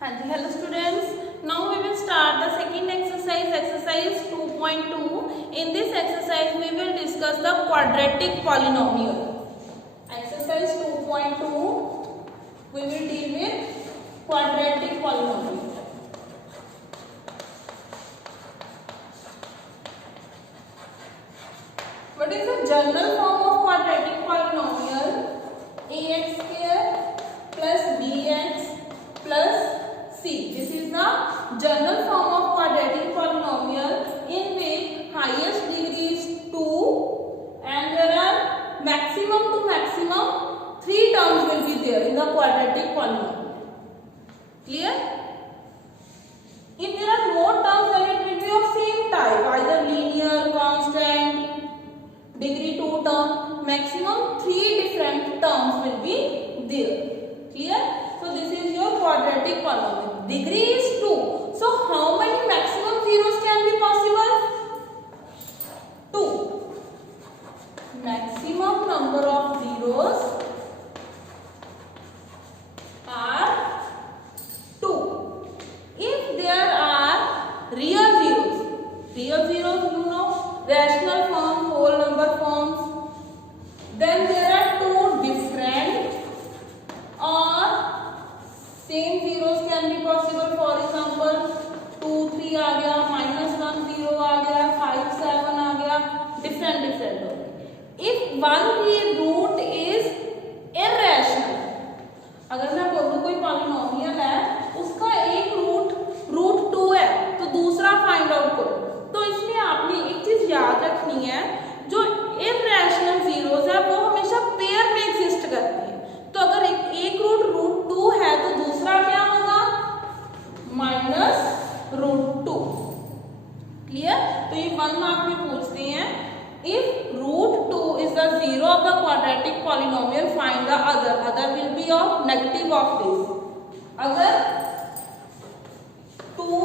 हाँ जी, hello students. Now we will start the second exercise, exercise 2.2. In this exercise, we will discuss the quadratic polynomial. Exercise 2.2, we will deal with quadratic polynomial. What is the general form of quadratic polynomial? Ax square plus bx plus c. This is the general form of quadratic polynomial in which highest degree is 2 and there are maximum to maximum 3 terms will be there in the quadratic polynomial. Clear? If there are more terms, then it will be of same type, either linear, constant, degree 2 term, maximum 3 different terms will be there. Clear? So this is your quadratic polynomial. Degree is 2. So how many maximum zeros can be possible? 2. Maximum number of zeros are 2. If there are real zeros you know, rational form, whole number forms, then there are 2 different or same zeros can be possible. For example 2 3 आ गया, -1 0 आ गया, 5 7 आ गया, different. If one की root is irrational, अगर मैं बोलूँ कोई polynomial है उसका एक रूट 2 है तो दूसरा फाइंड आउट करो, तो इसमें आपने एक चीज याद रखनी है, जो इररेशनल जीरोस है वो हमेशा पेयर में एग्जिस्ट करती है. तो अगर एक रूट 2 है तो दूसरा क्या होगा? -√2. क्लियर? तो ये 1 मार्क में पूछते हैं. If √2 is the zero of the quadratic polynomial, find the other will be of negative of this. अगर 2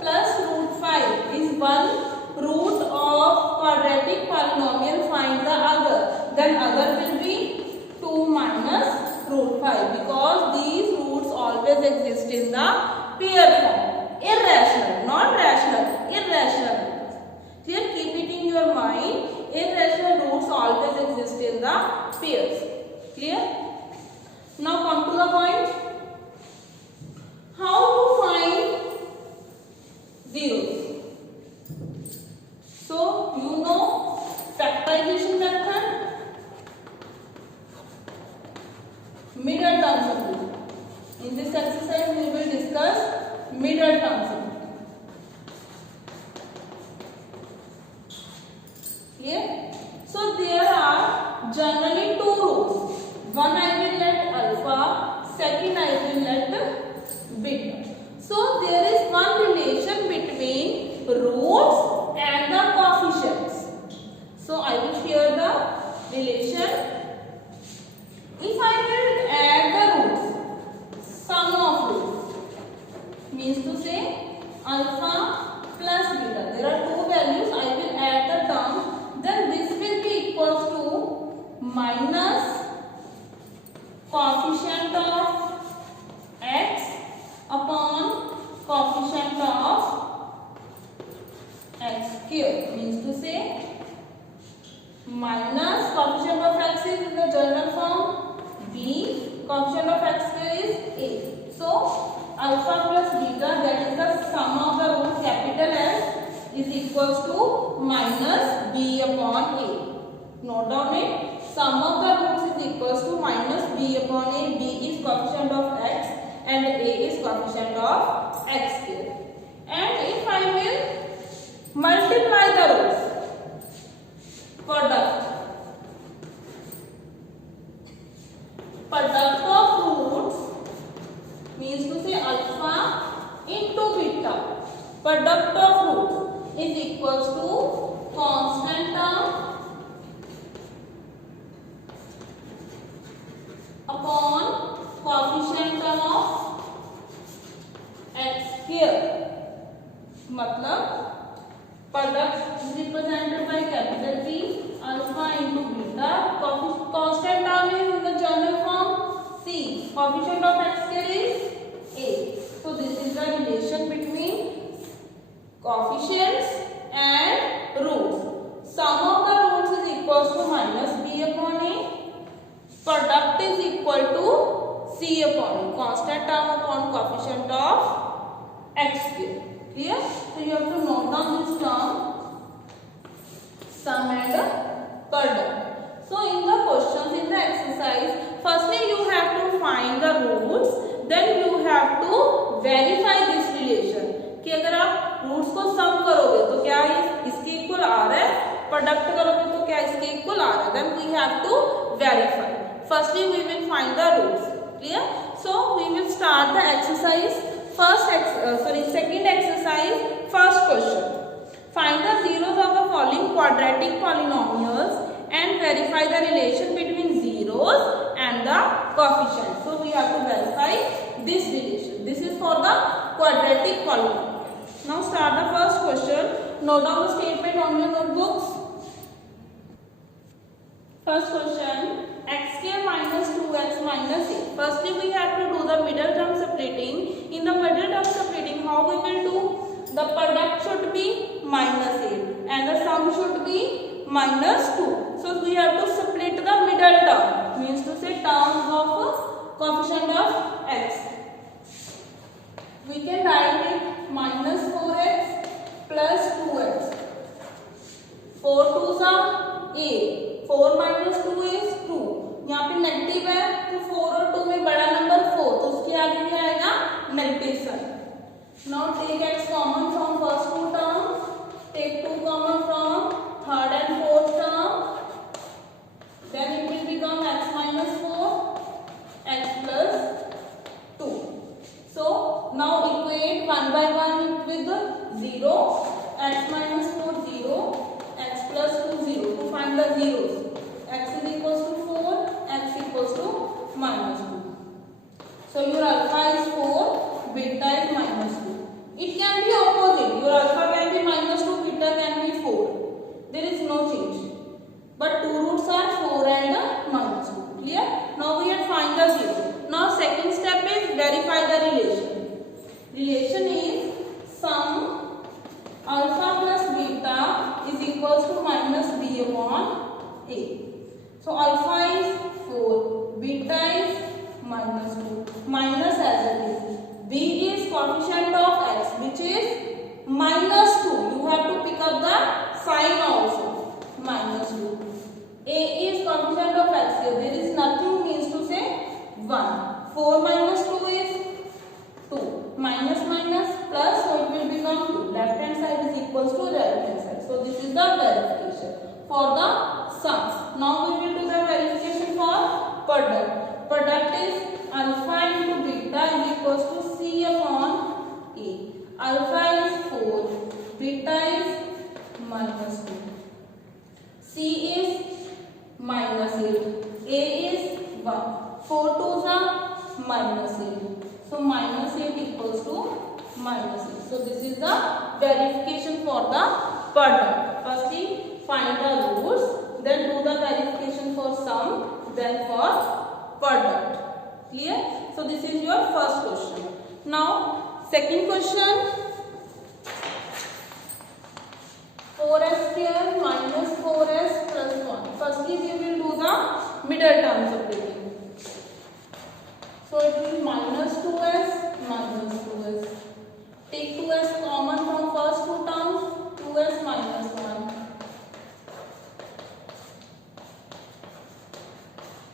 plus √5 is 1 root of quadratic polynomial, find the other, then other will be 2 minus √5 because these roots always exist in the pair form. Irrational, not rational, irrational. Here keep it in your mind, irrational roots always exist in the pairs. Clear? Now come to the point. How to find zeros? So you know factorization method, middle term solution. In this exercise we will discuss middle term solution. Clear? So there are generally 2 rules. One I will let alpha, second I will let beta. So there is one relation between roots and the coefficients. So I will share the relation. If I will add the roots, sum of roots, means to say alpha plus beta, there are 2 values, I will add the term, then this will be equals to minus coefficient of x upon coefficient of x square, means to say minus coefficient of x is in the general form b, coefficient of x square is a. So alpha plus beta, that is the sum of the root capital S, is equals to minus b upon a. Note down it. Sum of the roots is equals to minus b upon a. b is coefficient of x and a is coefficient of x square. And if I will multiply the roots, product of roots means to say alpha into beta. Product of roots is equals to constant term upon coefficient term of x square. मतलब product is represented by capital P, alpha into beta. Constant term is in the general form C. Coefficient of x square is a. So only constant term upon coefficient of x square. Clear? So you have to note down this term, sum and product. So in the questions, in the exercise, firstly you have to find the roots, then you have to verify this relation कि अगर आप roots को सम करोगे तो क्या इसके equal आ रहा है, प्रोडक्ट करोगे तो क्या इसके इक्वल आ रहा है, then we have to verify. Firstly we will find the roots. Clear? So we will start the exercise. Second exercise, first question. Find the zeros of the following quadratic polynomials and verify the relation between zeros and the coefficient. So we have to verify this relation. This is for the quadratic polynomial. Now start the first question. Note down the statement on your notebooks. First question, x square minus 2x minus 8. Firstly we have to do the middle term separating. In the middle term separating, how we will do? The product should be minus 8 and the sum should be minus 2. So we have to split the middle term, means to say terms of coefficient of x. We can write it minus 4x plus 2x. 4 2s are 8. 4 minus 2 is 2. यहाँ पे negative है तो 4 और 2 में बड़ा number 4, तो उसके आगे क्या आएगा? Negative sign. Now take x common from first two terms. Take 2 common from third and fourth term. Then it will become x minus 4, x plus 2. So now equate 1 by 1 with 0. X minus 4 0, x plus 2 0. To find the zeros, x is equals to 4, x equals to minus 2. So your alpha is 4, beta is minus 2. It can be opposite. Your alpha can be minus 2, beta can be 4. There is no change. But two roots are 4 and minus 2. Clear? Now we have find the zero. Now second step is verify the relation. Relation is sum alpha plus beta is equals to minus b upon a. So alpha is 4, beta is minus 2, minus as it is. B is coefficient of x, which is minus 2. You have to pick up the sign also, minus 2. A is coefficient of x. Here there is nothing, means to say 1. 4 minus 2 is 2. Minus minus plus, so it will become 2. Left hand side is equals to right hand side. So this is the verification for the sums. Now we will do the verification for product. Product is alpha into beta is equals to c upon a. Alpha is 4, beta is minus 2. C is minus 8, a is 1. 4 2s are minus 8. So minus 8 equals to minus 8. So this is the verification for the product. Firstly find the roots, then do the verification for sum, then for product. Clear? So this is your first question. Now second question, 4s square minus 4s plus 1. Firstly we will do the middle term separating. So it will be minus 2s minus 2s. Take 2s common from first two terms, 2s minus 1.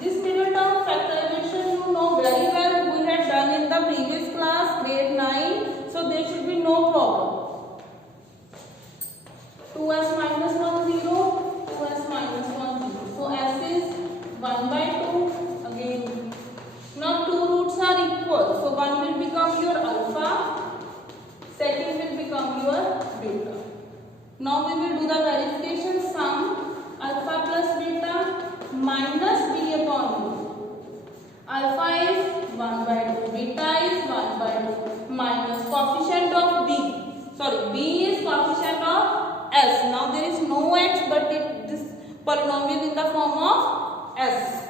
This middle term factorization you know very well. We had done in the previous class, grade 9. So there should be no problem. 2s minus 1 0, 2s minus 1 0. So s is 1 by 2 again. Now two roots are equal. So one will become your alpha, second will become your beta. Now we will do the verification. Sum alpha plus beta minus b upon u. Alpha is 1 by 2, beta is 1 by 2, minus coefficient of b. Sorry, b is coefficient of s. Now there is no x, but this polynomial in the form of s,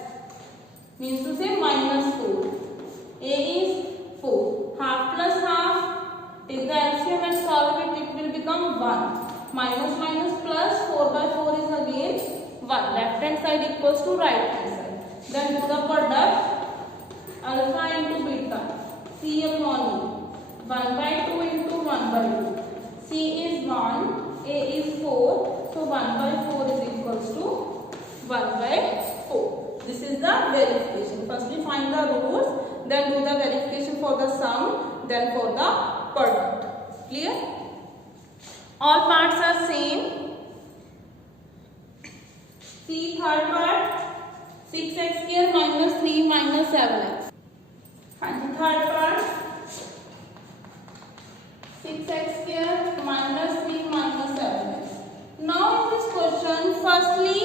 means to say minus 4. A is 4. Half plus half, take the LCM and solve it, it will become 1. Minus minus plus 4 by 4 is again 1. Left hand side equals to right hand side. Then do the product. alpha into beta, C upon E, 1 by 2 into 1 by 2. C is 1, A is 4, so 1 by 4 is equals to 1 by 4. This is the verification. Firstly find the roots, then do the verification for the sum, then for the product. Clear? All parts are same. See third part, 6x square minus 3 minus 7x. And the third part, 6x square minus 3 minus 7x. Now in this question, firstly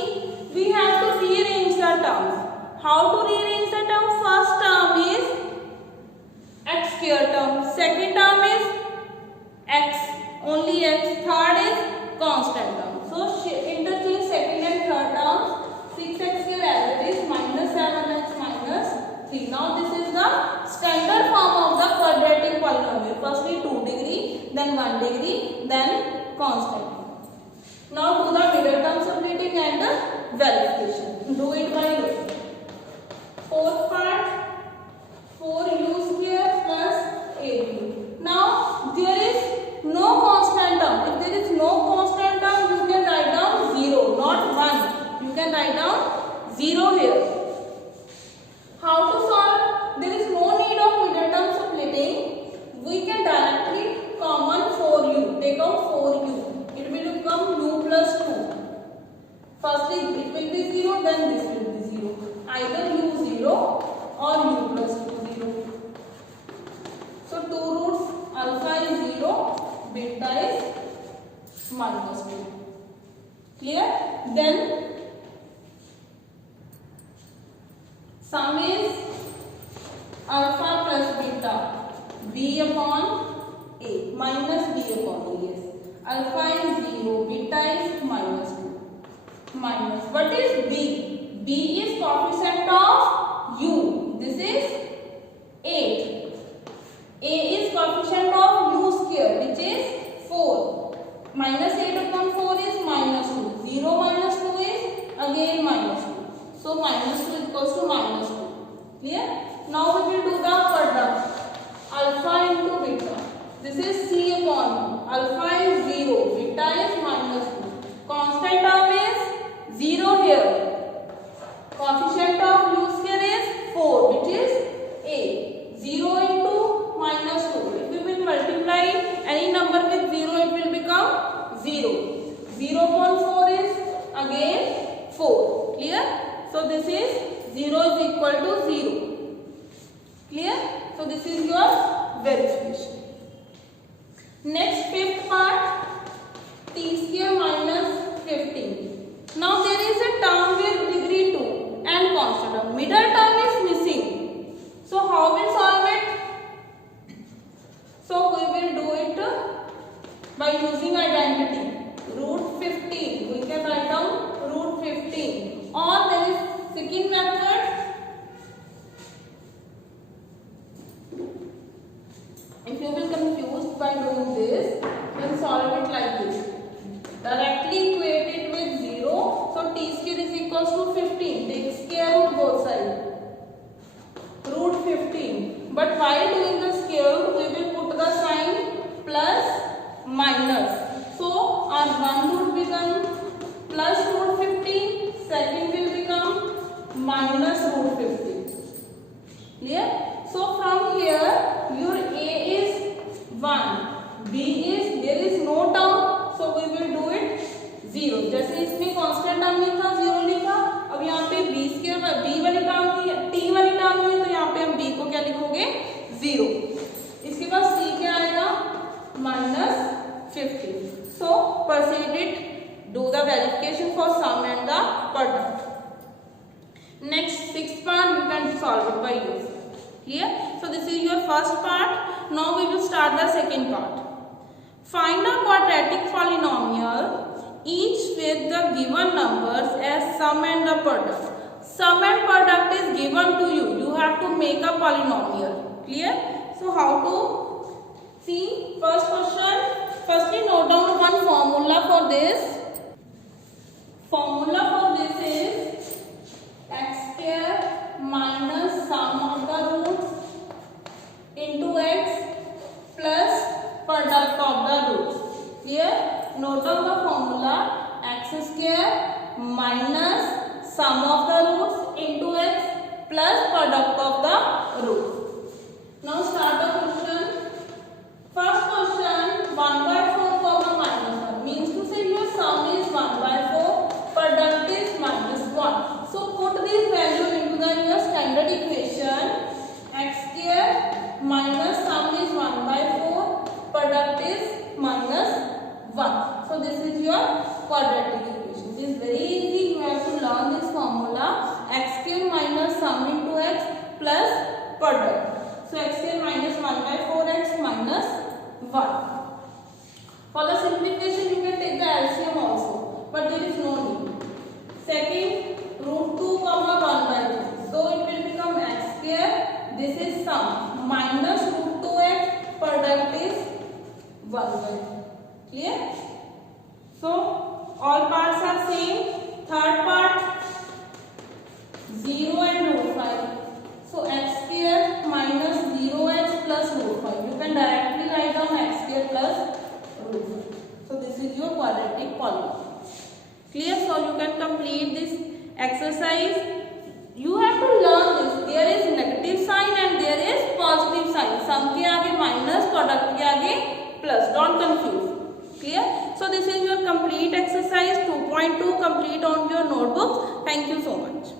we have to rearrange the terms. How to rearrange the term? First term is x square term, second term is x, only x, third is constant term. So interchange second and third terms. 6x square as it is minus 7x minus 3. Now this is the standard form of the quadratic polynomial. Firstly 2 degree, then 1 degree, then constant. Now do the middle term separating and verification. Do it by u. Fourth part, 4u square plus 8u. Now there is no constant term. If there is no constant term, you can write down 0, not 1. You can write down 0 here. How to solve? There is no need of middle term splitting. We can directly common 4u. Take out 4u. It will become u plus 2. Firstly it will be 0, then this will be 0. Either u 0 or u plus 2 0. So 2 roots, alpha is 0, beta is minus 2. Clear? Then sum is alpha plus beta, b upon a, minus b upon a, yes. Alpha is 0, beta is minus 2. Minus, what is b? B is coefficient of u. This is 8. A is coefficient of u square, which is 4. Minus 8 upon 4 is minus 2. 0 minus 2 is again minus 2. So minus 2 equals to minus 2. Clear? Now we will do the product. Alpha into beta. This is C upon. Alpha is 0. Beta is minus 2. Constant term is 0 here. Coefficient of u square is 4, which is a. 0 into minus 2. If we will multiply any number with 0, it will become 0. 0 upon 4 is again 4. Clear? So this is 0 is equal to 0. Clear? So this is your verification. Next fifth part, t square minus 15. Now there is a term with degree 2 and constant term. Middle term is missing. So how we solve it? So we will do it by using identity. Root 15. We can write down root 15. Or there is second method. If you will confused by doing this, then solve it like this. Directly equate it with 0. So t square is equals to 15. Take square root both sides. Root 15. But while doing the square root, we will put the sign plus minus. So our one root becomes plus root 15. Second will become minus root 15. Clear? So from here, your a is 1. B is, there is no term. So we will do it 0. जैसे इसमें constant term में था 0 लिखा, अब यहाँ पे b square b वाली term नहीं है, t वाली टर्म नहीं है, तो यहाँ पे हम b को क्या लिखोगे 0. इसके बाद c क्या आएगा minus 15. So proceed it, do the verification for sum and the product. Next sixth part you can solve it by use. Clear? So this is your first part. Now we will start the second part. Find a quadratic polynomial each with the given numbers as sum and the product. Sum and product is given to you. You have to make a polynomial. Clear? So how to see? First question. Firstly note down one formula for this. Formula for this is x square minus sum of the root note down the formula x square minus sum of the roots into x plus product of the roots. Now start the question. First question, 1 by 4 comma minus 1 means to say your sum is 1 by 4, product is minus 1. So put this value into the your standard equation. X square minus sum is 1 by 4, product is minus 1. So this is your quadratic equation. It is very easy. You have to learn this formula. X square minus sum into x plus product. So x square minus 1 by 4x minus 1. For the simplification, you can take the LCM also, but there is no need. Second, root 2 comma 1 by 3. So it will become x square. This is sum minus root 2x, product is 1 by 3. Clear? So all parts are same. Third part 0 and root 5. So x square minus 0x plus root 5. You can directly write down x square plus root 5. So this is your quadratic polynomial. Clear? So you can complete this exercise. You have to learn this. There is negative sign and there is positive sign. Sum के आगे minus, product के आगे plus. Don't confuse. Clear? So this is your complete exercise 2.2 complete on your notebooks. Thank you so much.